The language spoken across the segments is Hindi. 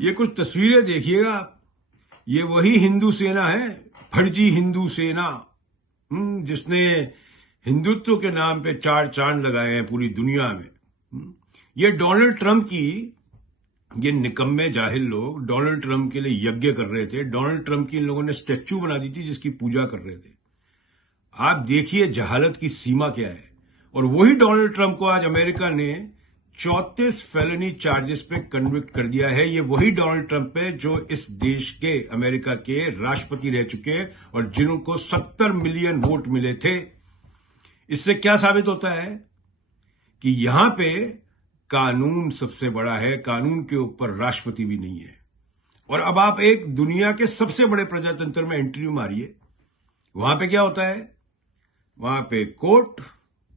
ये कुछ तस्वीरें देखिएगा आप। ये वही हिंदू सेना है, फर्जी हिंदू सेना, जिसने हिंदुत्व के नाम पे 4 चांद लगाए हैं पूरी दुनिया में। ये डोनाल्ड ट्रंप की, ये निकम्मे जाहिल लोग डोनाल्ड ट्रंप के लिए यज्ञ कर रहे थे। डोनाल्ड ट्रंप की इन लोगों ने स्टैच्यू बना दी थी जिसकी पूजा कर रहे थे। आप देखिए जहालत की सीमा क्या है। और वही डोनाल्ड ट्रंप को आज अमेरिका ने 34 फेलनी चार्जेस पे कन्विक्ट कर दिया है। ये वही डोनाल्ड ट्रंप है जो इस देश के, अमेरिका के राष्ट्रपति रह चुके हैं और जिनको 70 मिलियन वोट मिले थे। इससे क्या साबित होता है कि यहां पे कानून सबसे बड़ा है, कानून के ऊपर राष्ट्रपति भी नहीं है। और अब आप एक दुनिया के सबसे बड़े प्रजातंत्र में एंट्री मारिए, वहां पे क्या होता है? वहां पे कोर्ट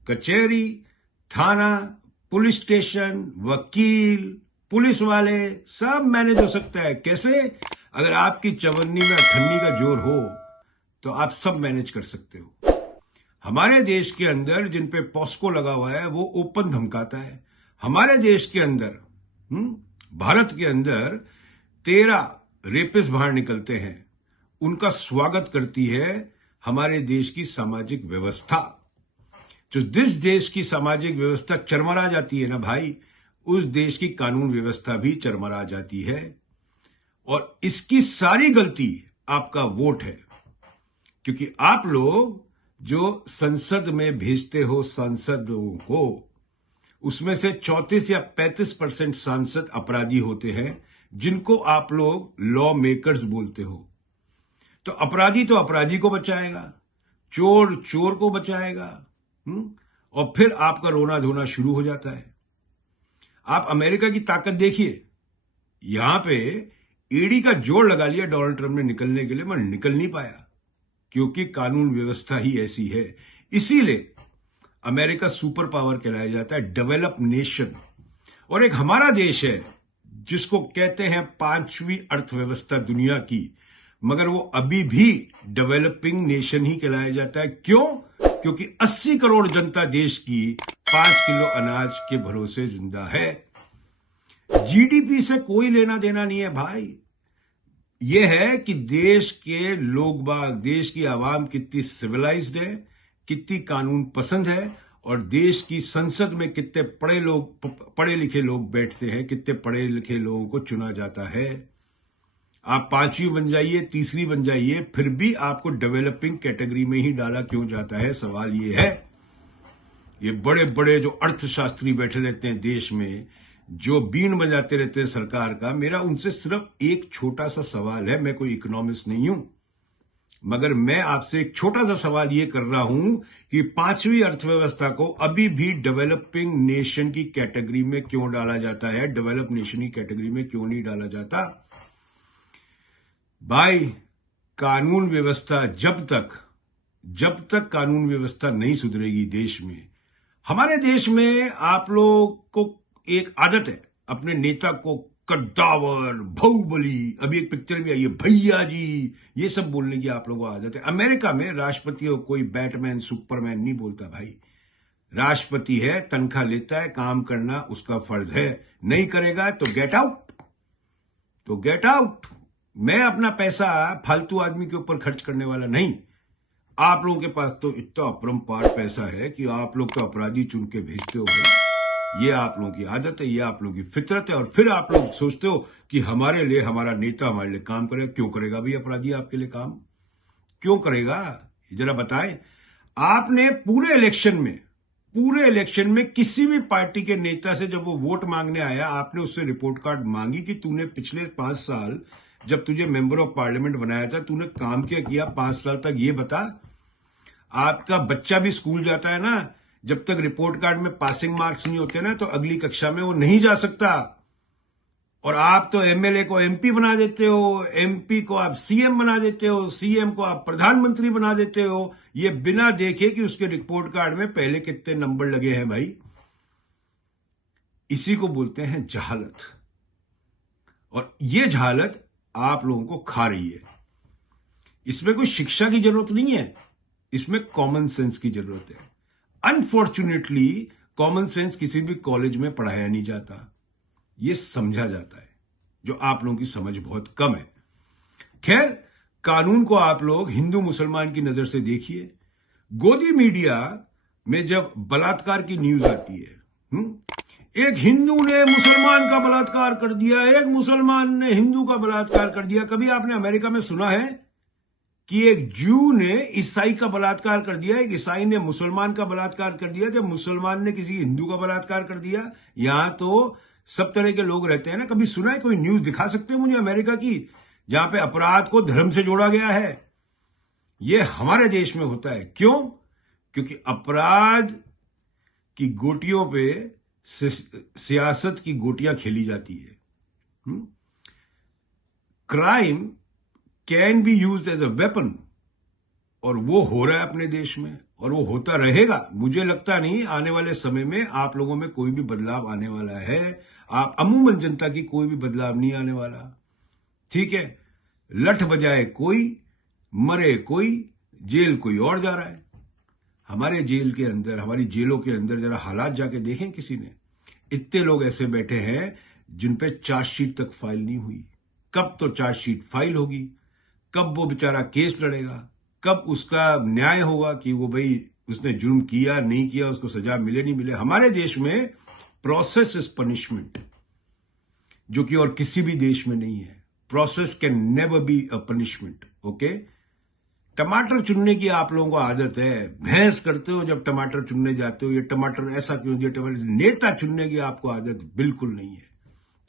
कचहरी, थाना, पुलिस स्टेशन, वकील, पुलिस वाले सब मैनेज हो सकता है। कैसे? अगर आपकी चवन्नी में अठन्नी का जोर हो तो आप सब मैनेज कर सकते हो। हमारे देश के अंदर जिन पे पॉस्को लगा हुआ है वो ओपन धमकाता है। हमारे देश के अंदर, भारत के अंदर 13 रेपिस्ट बाहर निकलते हैं, उनका स्वागत करती है हमारे देश की सामाजिक व्यवस्था। जो जिस देश की सामाजिक व्यवस्था चरमरा जाती है ना भाई, उस देश की कानून व्यवस्था भी चरमरा जाती है। और इसकी सारी गलती आपका वोट है, क्योंकि आप लोग जो संसद में भेजते हो सांसद लोगों को, उसमें से 34 या 35% सांसद अपराधी होते हैं, जिनको आप लोग लॉ मेकर्स बोलते हो। तो अपराधी को बचाएगा, चोर चोर को बचाएगा, और फिर आपका रोना धोना शुरू हो जाता है। आप अमेरिका की ताकत देखिए। यहां पे ईडी का जोर लगा लिया डोनाल्ड ट्रंप ने निकलने के लिए, मगर निकल नहीं पाया, क्योंकि कानून व्यवस्था ही ऐसी है। इसीलिए अमेरिका सुपर पावर कहलाया जाता है, डेवलप नेशन। और एक हमारा देश है जिसको कहते हैं 5वीं अर्थव्यवस्था दुनिया की, मगर वो अभी भी डेवलपिंग नेशन ही कहलाया जाता है। क्यों? क्योंकि 80 करोड़ जनता देश की 5 किलो अनाज के भरोसे जिंदा है। जीडीपी से कोई लेना देना नहीं है भाई। यह है कि देश के लोग बाग, देश की आवाम कितनी सिविलाइज्ड है, कितनी कानून पसंद है, और देश की संसद में कितने पढ़े लिखे लोग बैठते हैं, कितने पढ़े लिखे लोगों को चुना जाता है। आप 5वीं बन जाइए, 3री बन जाइए, फिर भी आपको डेवलपिंग कैटेगरी में ही डाला क्यों जाता है? सवाल ये है। ये बड़े बड़े जो अर्थशास्त्री बैठे रहते हैं देश में, जो बीन बजाते रहते हैं सरकार का, मेरा उनसे सिर्फ एक छोटा सा सवाल है। मैं कोई इकोनॉमिस्ट नहीं हूं, मगर मैं आपसे एक छोटा सा सवाल ये कर रहा हूं कि 5वीं अर्थव्यवस्था को अभी भी डेवलपिंग नेशन की कैटेगरी में क्यों डाला जाता है? डेवलप नेशन की कैटेगरी में क्यों नहीं डाला जाता? भाई, कानून व्यवस्था जब तक कानून व्यवस्था नहीं सुधरेगी देश में, हमारे देश में आप लोग को एक आदत है अपने नेता को कद्दावर, बाहुबली, अभी एक पिक्चर भी आई है भैया जी, ये सब बोलने की आप लोगों को आदत है। अमेरिका में राष्ट्रपति को कोई बैटमैन सुपरमैन नहीं बोलता भाई। राष्ट्रपति है, तनख्वाह लेता है, काम करना उसका फर्ज है, नहीं करेगा तो गेट आउट। मैं अपना पैसा फालतू आदमी के ऊपर खर्च करने वाला नहीं। आप लोगों के पास तो इतना अपरंपार पैसा है कि आप लोग तो अपराधी चुन के भेजते हो भाई। ये आप लोगों की आदत है, ये आप लोगों की फितरत है। और फिर आप लोग सोचते हो कि हमारे लिए हमारा नेता हमारे लिए काम करे। क्यों करेगा भाई अपराधी आपके लिए काम? क्यों करेगा? जरा बताएं। आपने पूरे इलेक्शन में किसी भी पार्टी के नेता से जब वो वोट मांगने आया, आपने उससे रिपोर्ट कार्ड मांगी कि तूने पिछले 5 साल जब तुझे मेंबर ऑफ पार्लियामेंट बनाया था, तूने काम क्या किया 5 साल तक, ये बता। आपका बच्चा भी स्कूल जाता है ना, जब तक रिपोर्ट कार्ड में पासिंग मार्क्स नहीं होते ना, तो अगली कक्षा में वो नहीं जा सकता। और आप तो एमएलए को एमपी बना देते हो, एमपी को आप सीएम बना देते हो, सीएम को आप प्रधानमंत्री बना देते हो, ये बिना देखे कि उसके रिपोर्ट कार्ड में पहले कितने नंबर लगे हैं भाई। इसी को बोलते हैं जहालत। और ये जहालत आप लोगों को खा रही है। इसमें कोई शिक्षा की जरूरत नहीं है, इसमें कॉमन सेंस की जरूरत है। अनफॉर्चुनेटली कॉमन सेंस किसी भी कॉलेज में पढ़ाया नहीं जाता, ये समझा जाता है। जो आप लोगों की समझ बहुत कम है। खैर, कानून को आप लोग हिंदू मुसलमान की नजर से देखिए। गोदी मीडिया में जब बलात्कार की न्यूज आती है, एक हिंदू ने मुसलमान का बलात्कार कर दिया, एक मुसलमान ने हिंदू का बलात्कार कर दिया। कभी आपने अमेरिका में सुना है कि एक जू ने ईसाई का बलात्कार कर दिया, एक ईसाई ने मुसलमान का बलात्कार कर दिया, जब मुसलमान ने किसी हिंदू का बलात्कार कर दिया? यहां तो सब तरह के लोग रहते हैं ना। कभी सुना है, कोई न्यूज दिखा सकते हैं मुझे अमेरिका की जहां पे अपराध को धर्म से जोड़ा गया है? यह हमारे देश में होता है। क्यों? क्योंकि अपराध की गोटियों पे सियासत की गोटियां खेली जाती है। Crime can be use as a weapon, और वो हो रहा है अपने देश में, और वो होता रहेगा। मुझे लगता नहीं आने वाले समय में आप लोगों में कोई भी बदलाव आने वाला है। आप अमूमन जनता की कोई भी बदलाव नहीं आने वाला। ठीक है, लठ बजाए कोई, मरे कोई, जेल कोई और जा रहा है। हमारे जेल के अंदर, हमारी जेलों के अंदर जरा हालात जाके देखें किसी ने। इतने लोग ऐसे बैठे हैं जिन पे चार्जशीट तक फाइल नहीं हुई। कब तो चार्जशीट फाइल होगी, कब वो बेचारा केस लड़ेगा, कब उसका न्याय होगा कि वो भाई उसने जुर्म किया नहीं किया, उसको सजा मिले नहीं मिले। हमारे देश में प्रोसेस इज पनिशमेंट, जो कि और किसी भी देश में नहीं है। Process can never be a punishment. Okay, टमाटर चुनने की आप लोगों को आदत है, भैंस करते हो जब टमाटर चुनने जाते हो, ये टमाटर ऐसा क्यों दिया, टमाटर। नेता चुनने की आपको आदत बिल्कुल नहीं है,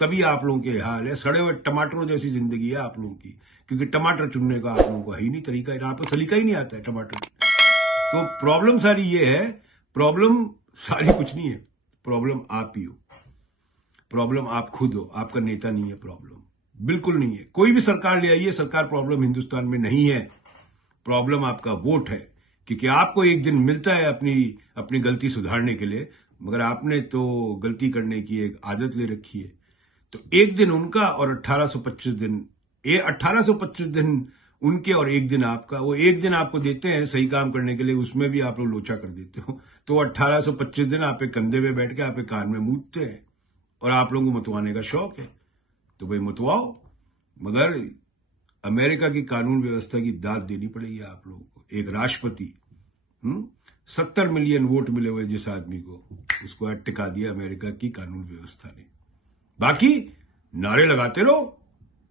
तभी आप लोगों के हाल है। सड़े हुए टमाटरों जैसी जिंदगी है आप लोगों की, क्योंकि टमाटर चुनने का आप लोगों को है ही नहीं तरीका, आपको सलीका ही नहीं आता है टमाटर। तो प्रॉब्लम सारी ये है, प्रॉब्लम सारी कुछ नहीं है, प्रॉब्लम आप ही हो, प्रॉब्लम आप खुद हो, आपका नेता नहीं है प्रॉब्लम, बिल्कुल नहीं है। कोई भी सरकार ले आइए, सरकार प्रॉब्लम हिंदुस्तान में नहीं है। प्रॉब्लम आपका वोट है, क्योंकि आपको एक दिन मिलता है अपनी गलती सुधारने के लिए, मगर आपने तो गलती करने की एक आदत ले रखी है। तो एक दिन उनका और 1825 दिन, 1825 दिन उनके और एक दिन आपका। वो एक दिन आपको देते हैं सही काम करने के लिए, उसमें भी आप लोग लोचा कर देते हो। तो 1825 दिन आप एक कंधे पे बैठ के आप एक कान में मूतते हैं, और आप लोगों को मतवाने का शौक है, तो भाई मतवाओ, मगर अमेरिका की कानून व्यवस्था की दाद देनी पड़ेगी आप लोगों को। एक राष्ट्रपति, 70 मिलियन वोट मिले हुए जिस आदमी को, उसको टिका दिया अमेरिका की कानून व्यवस्था ने। बाकी नारे लगाते रहो।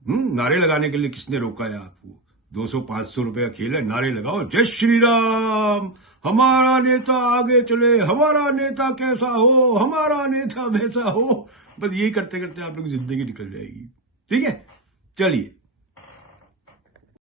नारे लगाने के लिए किसने रोका है आपको? 200-500 रुपए का खेल है, नारे लगाओ, जय श्री राम, हमारा नेता आगे चले, हमारा नेता कैसा हो, हमारा नेता वैसा हो। बस यही करते करते आप लोग की जिंदगी निकल जाएगी। ठीक है, चलिए।